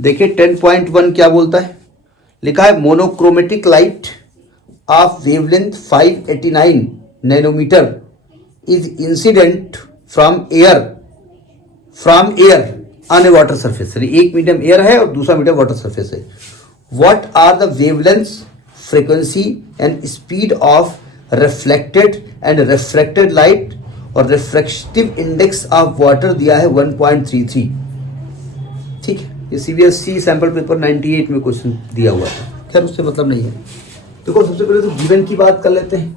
देखिए 10.1 क्या बोलता है, लिखा है monochromatic light of wavelength 589 nanometre is incident from air on a water surface. यानी एक मीडियम एयर है और दूसरा मीडियम वाटर सरफेस है। What are the wavelengths, frequency and speed of reflected and refracted light, और रिफ्रैक्टिव इंडेक्स ऑफ वाटर दिया है 1.33। ठीक है, ये CBSE सैंपल पेपर 98 में क्वेश्चन दिया हुआ था। खैर उससे मतलब नहीं है। देखो सबसे पहले तो गिवन की बात कर लेते हैं।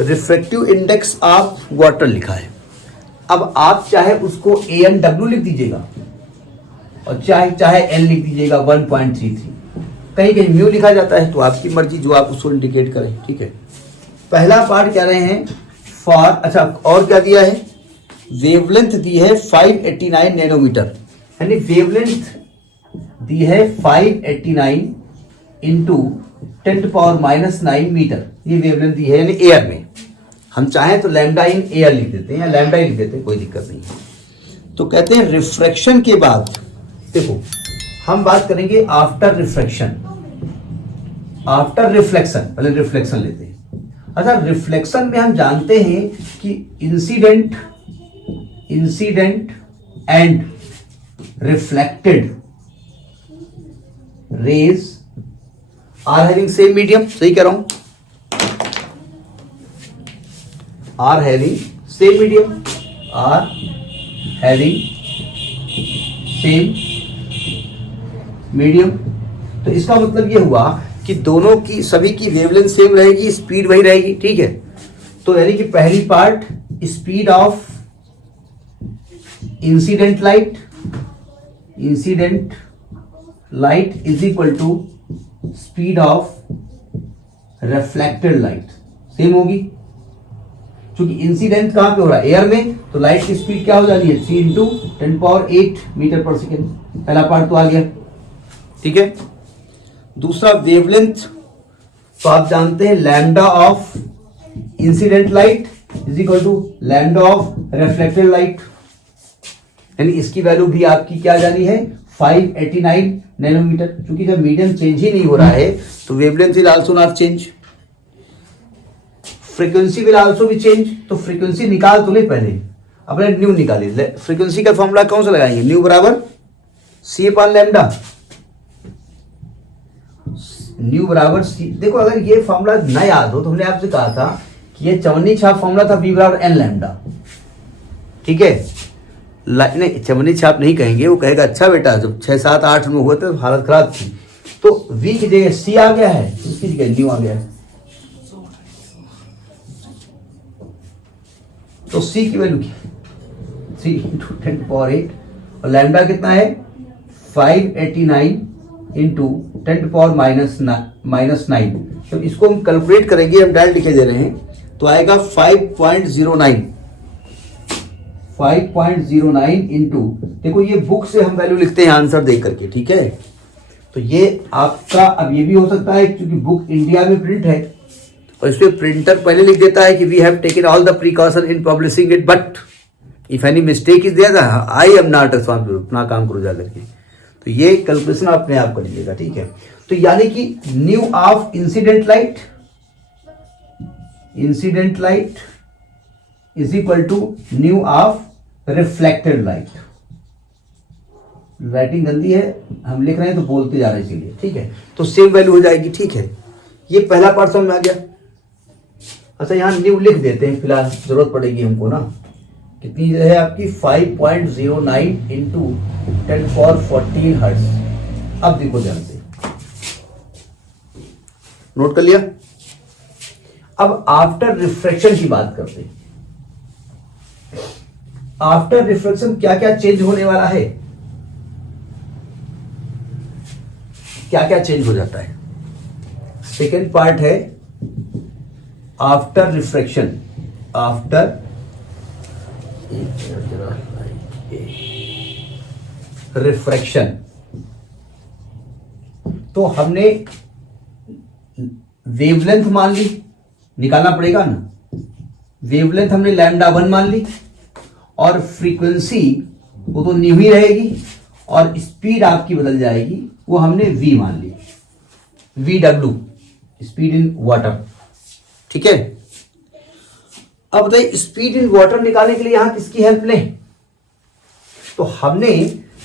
रिफ्रैक्टिव इंडेक्स ऑफ वाटर लिखा है। अब आप चाहे उसको ANW लिख दीजिएगा और चाहे N लिख दीजिएगा 1.33। कहीं कहीं म्यू लिखा जाता है, तो आपकी मर्जी जो आप उसको इंडिकेट करें। ठीक है, पहला पार्ट क्या रहे हैं फॉर, अच्छा और क्या दिया है, वेवलेंथ दी है 589 नैनोमीटर, यानी वेवलेंथ दी है 589 इंटू 10⁻⁹ मीटर, ये वेवलेंथ दी है यानी एयर में। हम चाहें तो लैम्डा इन एयर लिख देते हैं या लैम्डा ही लिख देते हैं, कोई दिक्कत नहीं है। तो कहते हैं रिफ्रैक्शन के बाद, देखो हम बात करेंगे आफ्टर रिफ्रैक्शन, आफ्टर रिफ्लेक्शन, पहले रिफ्लेक्शन लेते हैं। अच्छा, रिफ्लेक्शन में हम जानते हैं कि incident and reflected rays are having same medium, सही कह रहा हूं, are having same medium, are having same medium. तो इसका मतलब ये हुआ कि दोनों की, सभी की वेवलेंथ सेम रहेगी, स्पीड वही रहेगी। ठीक है, तो यानी कि पहली part speed of incident light is equal to speed of reflected light, same होगी। क्योंकि इंसिडेंट कहां पे हो रहा है, एयर में, तो लाइट की स्पीड क्या हो जाती है 3 इंटू 10⁸ मीटर पर सेकेंड। पहला पार्ट तो आ गया। ठीक है, दूसरा वेवलेंथ, तो आप जानते हैं lambda of incident light is equal to lambda of reflected light, यानी इसकी वैल्यू भी आपकी क्या जानी है 589 नैनोमीटर। क्योंकि जब मीडियम चेंज ही नहीं हो रहा है तो wavelength will also not change, frequency will also भी चेंज। तो फ्रीक्वेंसी निकाल तो ले पहले, अपने न्यू निकाली। फ्रीक्वेंसी का फॉर्मूला कौन सा लगाएंगे, न्यू बराबर C/λ, न्यू बराबर C। देखो अगर ये फॉर्मूला न याद हो तो हमने आपसे कहा था कि ये चवन्नी छाप फॉर्मूला था V बराबर N λ। ठीक है, नहीं चवन्नी छाप नहीं कहेंगे, वो कहेगा अच्छा बेटा जब 6, 7, 8 में हुए तो हालत खराब थी, तो V की जगह C आ गया है, इसकी जगह न्यू आ गया है। तो C की वैल्यू 3 इंटू 10⁸, और लैम्डा कितना है 589 इंटू 10⁻⁹। तो इसको हम कैलकुलेट करेंगे, हम डायरेक्ट लिखे दे रहे हैं, तो आएगा 5.09 इंटू, देखो ये बुक से हम वैल्यू लिखते हैं आंसर देख करके। ठीक है, तो ये आपका, अब ये भी हो सकता है क्योंकि बुक इंडिया में प्रिंट है और इसमें प्रिंटर पहले लिख देता है कि we have taken all the precaution in publishing it, but if any mistake is there I am not responsible, अपना काम करो जा करके। तो ये कैलकुलेशन अपने आप कर लीजिएगा। ठीक है, तो यानी कि nu of incident light is equal to nu of reflected light. Writing गंदी है, हम लिख रहे हैं तो बोलते जा रहे हैं इसीलिए। ठीक है, तो सेम वैल्यू हो जाएगी। ठीक है, ये पहला पार्ट समझ में आ गया। अच्छा, यहां न्यू लिख देते हैं फिलहाल, जरूरत पड़ेगी हमको ना। कितनी है आपकी 5.09 इंटू 10⁻14 हर्ट्ज। अब देखो ध्यान से, नोट कर लिया। अब आफ्टर रिफ्रैक्शन की बात करते हैं। आफ्टर रिफ्रैक्शन क्या क्या चेंज होने वाला है, क्या क्या चेंज हो जाता है। सेकेंड पार्ट है आफ्टर रिफ्रैक्शन, आफ्टर रिफ्रैक्शन। तो हमने वेवलेंथ मान ली, निकालना पड़ेगा ना, वेवलेंथ हमने λ1 मान ली, और फ्रीक्वेंसी वो तो न्यू ही रहेगी, और स्पीड आपकी बदल जाएगी, वो हमने v मान ली, VW स्पीड इन वाटर। ठीक है, अब बताइए स्पीड इन वाटर निकालने के लिए यहां किसकी हेल्प लें? तो हमने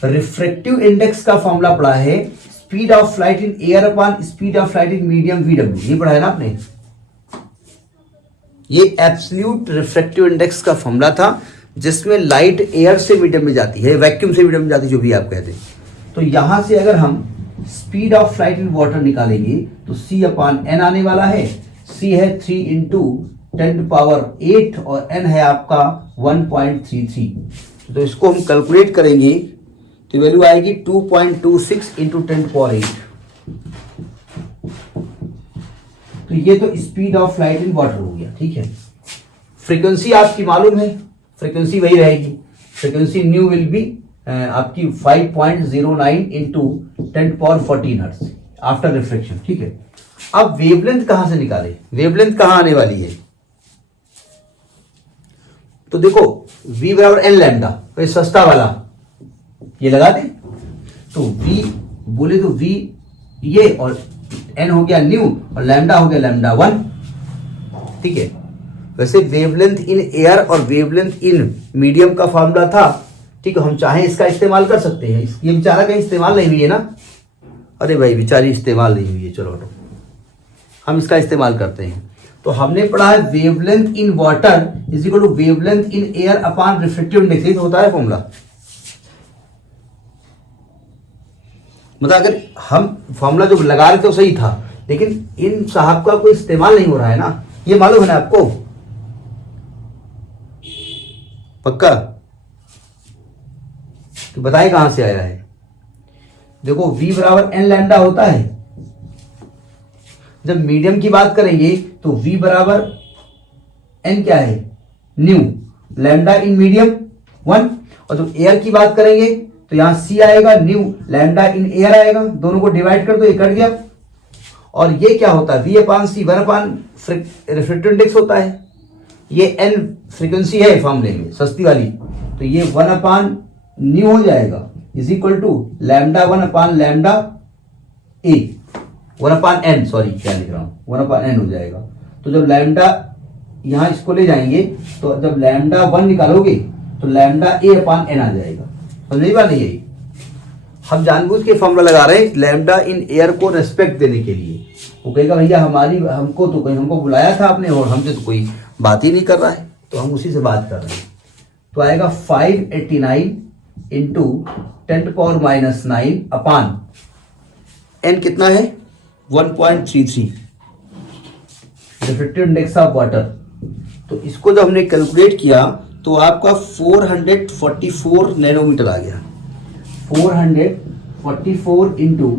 रिफ्रैक्टिव इंडेक्स का फॉर्मूला पढ़ा है, speed of light in air upon speed of light in medium VW, ये पढ़ा है ना आपने। ये एब्सोल्यूट रिफ्रैक्टिव इंडेक्स का फॉर्मूला था, जिसमें लाइट एयर से मीडियम में जाती है, वैक्यूम से मीडियम में जाती है, जो भी आप कहते हैं। तो यहां से अगर हम speed of light in water निकालेंगे तो c अपॉन n आने वाला है। c है 3 इंटू 10⁸ और n है आपका 1.33। तो इसको हम कैलकुलेट करेंगे तो वैल्यू आएगी 2.26 इंटू 10⁸। तो ये तो speed of light in water हो गया। ठीक है, फ्रीक्वेंसी आपकी मालूम है, फ्रीक्वेंसी वही रहेगी, फ्रीक्वेंसी न्यू विल बी आपकी 5.09 इंटू 10⁻14 हर्ट्ज आफ्टर रिफ्लेक्शन। ठीक है, अब वेवलेंथ कहां से निकाले, वेवलेंथ कहां आने वाली है? तो देखो v बराबर एन लैम्डा, तो सस्ता वाला ये लगा दे, तो v बोले तो v ये, और n हो गया न्यू, और लैम्डा हो गया लैम्डा 1। ठीक है, वैसे वेवलेंथ इन एयर और वेवलेंथ इन मीडियम का फॉर्मूला था। ठीक है, हम चाहें इसका इस्तेमाल कर सकते हैं, ये बेचारा कहीं इस्तेमाल नहीं हुई है ना, अरे भाई बेचारी इस्तेमाल नहीं हुई है, चलो हटो, हम इसका इस्तेमाल करते हैं। तो हमने पढ़ा है wavelength in water is equal to wavelength in air upon refractive index, ये होता है फॉर्मूला। मतलब अगर हम फॉर्मूला जो लगा रहे थे वो सही था, लेकिन इन साहब का कोई इस्तेमाल नहीं हो रहा है ना, ये मालूम है ना आपको? पक्का? तो बताएं कहां से आया है? देखो v बराबर एन लैम्डा होता है, जब मीडियम की बात करेंगे तो v बराबर n क्या है, न्यू, लैम्डा इन मीडियम 1, और जब एयर की बात करेंगे तो यहां c आएगा न्यू, लैम्डा इन एयर आएगा, दोनों को डिवाइड कर दो, ये कट गया। और ये क्या होता है, v upon c 1 upon refractive index होता है, ये n फ्रीक्वेंसी है फॉर्मूले में सस्ती वाली, तो ये 1 अपॉन न्यू हो जाएगा is equal to lambda 1 upon lambda a, 1 upon n, sorry क्या लिख रहा हूं, 1 अपॉन एन हो जाएगा। तो जब लैम्डा यहां इसको ले जाएंगे तो जब लैम्डा 1 निकालोगे तो लैम्डा ए अपॉन एन आ जाएगा। समझ बात नहीं, यही हम जानबूझ के फॉर्मूला लगा रहे हैं लैम्डा इन एयर को रेस्पेक्ट देने के लिए। वो कहेगा भैया हमारी हमको तो कोई हमको बुलाया था आपने और हमसे तो कोई बात ही नहीं कर रहा है, तो हम उसी से बात कर रहे हैं। तो आएगा 589 इंटू 10⁻⁹ अपान एन कितना है 1.33 रिफ्रैक्टिव इंडेक्स ऑफ वाटर। तो इसको जब हमने कैलकुलेट किया तो आपका 444 नैनोमीटर आ गया। 444 इंटू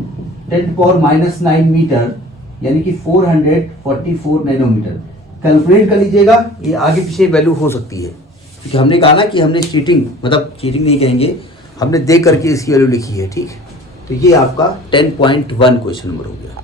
10⁻⁹ मीटर यानी कि 444 नैनोमीटर। कैलकुलेट कर लीजिएगा, ये आगे पीछे वैल्यू हो सकती है, क्योंकि हमने कहा ना कि हमने चीटिंग मतलब चीटिंग नहीं कहेंगे, हमने देख करके इसकी वैल्यू लिखी है। ठीक, तो ये आपका 10.1 क्वेश्चन नंबर हो गया।